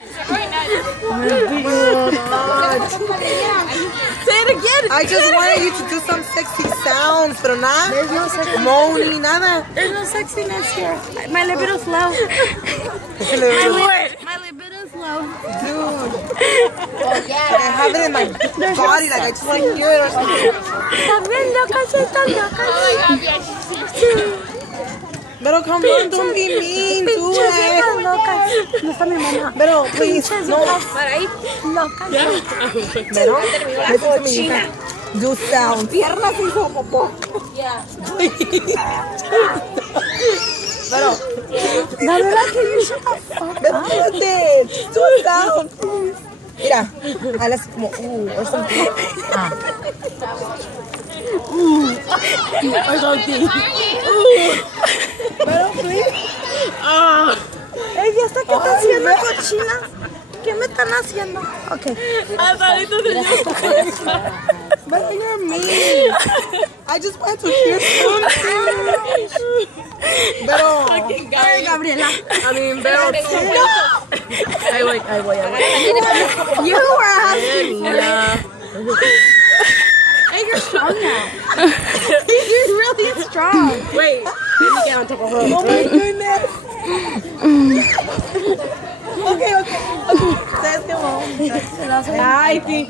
Say it again. I just wanted you to do some sexy sounds, pero nada. There's no sexy. Moaning, nada. There's no sexiness here. My libido's low. My libido's low. Dude. I have it in my body, like I just want to hear it or something. También locas, están locas. Pero come on, don't be mean, do Pinches it. viejas locas. No está mi mamá. Pero please, Pinches no. viejas locas. Pero, listen to me. Do sound. Piernas hizo popó. Pero, La verdad que you shut the fuck up. do sound, please. Mira, hazla así como, or something. Or something. Pero, please. Ey, ¿ya está qué están haciendo, cochina? ¿Qué me están haciendo? Ok. But you're mean. I just want to hear something. Pero, Ay, Gabriela. I mean, pero, Ahí voy. You were asking for it. Hey, you're strong now. You're really strong. Wait, let me get on top of her. oh my goodness. Okay. ¿Sabes qué, mamá? Ay, sí.